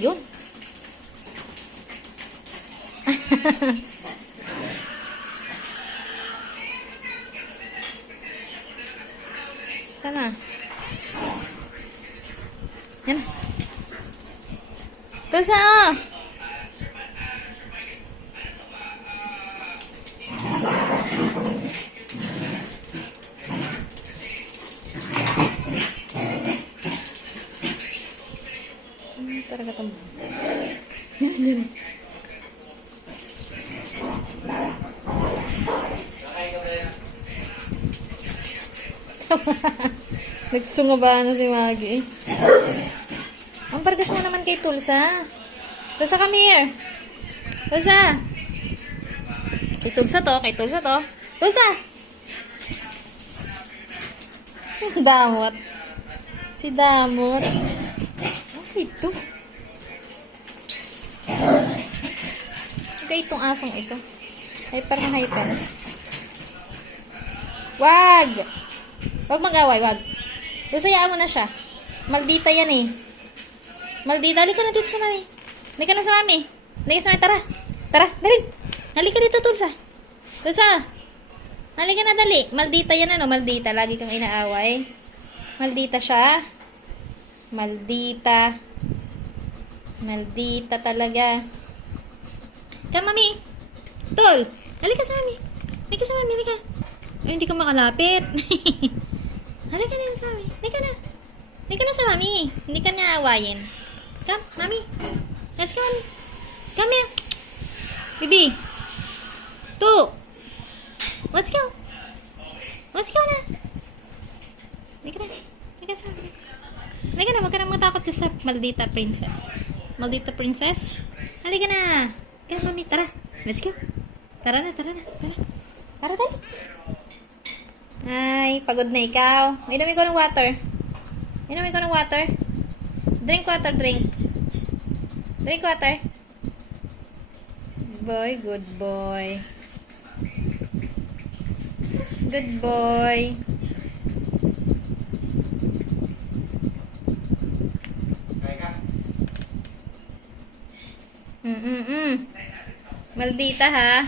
yun? Sana. Yan. Tulsa, oh. Talaga itong... Yan. Nagsunga ba na si Maggie? Ang pargas mo naman kay Tulsa. Tulsa, come here. Tulsa. Kay Tulsa to, kay Tulsa to. Tulsa! Damot. Si Damot. Ito. Ito itong asong ito. Hyper na hyper. Wag! Wag mag-away, wag. Lusayaan mo na siya. Maldita yan eh. Maldita. Halika na dito sa mami. Halika na sa mami. Halika sa mami. Tara. Tara. Dali. Halika dito, Tulsa. Tulsa. Halika na, dali. Maldita yan ano. Maldita. Lagi kang inaaway. Maldita siya. Maldita. Maldita talaga. Come, mami. Tol. Halika sa mami. Halika sa mami. Halika. Ay, hindi ka makalapit. Halika na sa mami. Halika na. Halika na sa mami. Hindi ka niya awayin. Come, mami. Let's go, mami. Come here. Bibi. 2. Let's go. Let's go na. Halika na. Halika sa mami. Halika na. Huwag ka na matakot sa maldita princess. Maldita princess. Halika na. Come, mami. Tara. Let's go. Tara na. Tara na. Tara. Tara, tara. Ay, pagod na ikaw. Inumin ko ng water. Inumin ko ng water. Drink water, drink. Drink water. Boy, good boy. Good boy. Maldita ha.